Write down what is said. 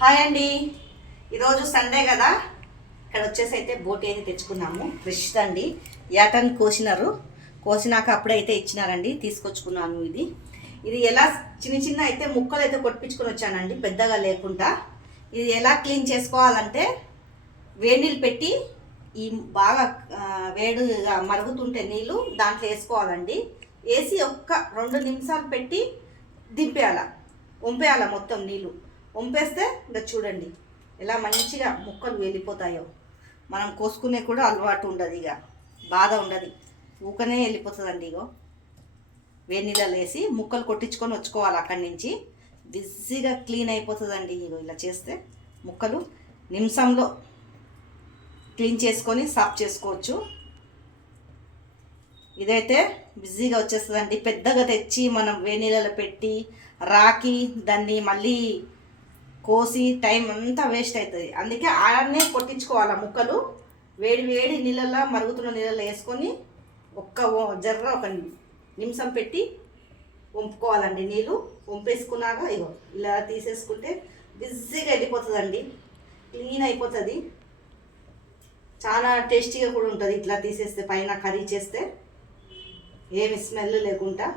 Hi అండి. ఈరోజు Sunday కదా, ఇక్కడ వచ్చేసి అయితే బోటి అయితే తెచ్చుకున్నాము. ఫ్రెష్ అండి. యాటన్ కోసినాక అప్పుడైతే ఇచ్చినారండి, తీసుకొచ్చుకున్నాను. ఇది ఎలా చిన్న చిన్న అయితే ముక్కలు అయితే కొట్టించుకొని వచ్చానండి, పెద్దగా లేకుండా. ఇది ఎలా క్లీన్ చేసుకోవాలంటే వేడి నీళ్ళు పెట్టి ఈ బాగా వేడిగా మరుగుతుంటే నీళ్ళు దాంట్లో వేసుకోవాలండి. వేసి ఒక్క 2 నిమిషాలు పెట్టి దింపేయాల, వంపేయాల మొత్తం నీళ్ళు. వంపేస్తే ఇంకా చూడండి ఎలా మంచిగా ముక్కలు వెళ్ళిపోతాయో. మనం కోసుకునే కూడా అలవాటు ఉండదు, ఇక బాధ ఉండదు, ఊకనే వెళ్ళిపోతుందండి. ఇగో వేడి నీళ్ళలో వేసి ముక్కలు కొట్టించుకొని వచ్చుకోవాలి. అక్కడి నుంచి బిజీగా క్లీన్ అయిపోతుందండి. ఇగో ఇలా చేస్తే ముక్కలు నిమిషంలో క్లీన్ చేసుకొని సాఫ్ చేసుకోవచ్చు. ఇదైతే బిజీగా వచ్చేస్తుందండి. పెద్దగా తెచ్చి మనం వేడి నీళ్ళలో పెట్టి రాకి దాన్ని మళ్ళీ కోసి టైం అంతా వేస్ట్ అవుతుంది. అందుకే ఆడనే కొట్టించుకోవాలి ముక్కలు. వేడి వేడి నీళ్ళల్లో, మరుగుతున్న నీళ్ళల్లో వేసుకొని ఒక నిమిషం పెట్టి వంపుకోవాలండి. నీళ్ళు వంపేసుకున్నాక ఇగో ఇలా తీసేసుకుంటే బిజీగా వెళ్ళిపోతుందండి, క్లీన్ అయిపోతుంది. చాలా టేస్టీగా కూడా ఉంటుంది ఇట్లా తీసేస్తే, పైన కర్రీ చేస్తే ఏమి స్మెల్ లేకుండా.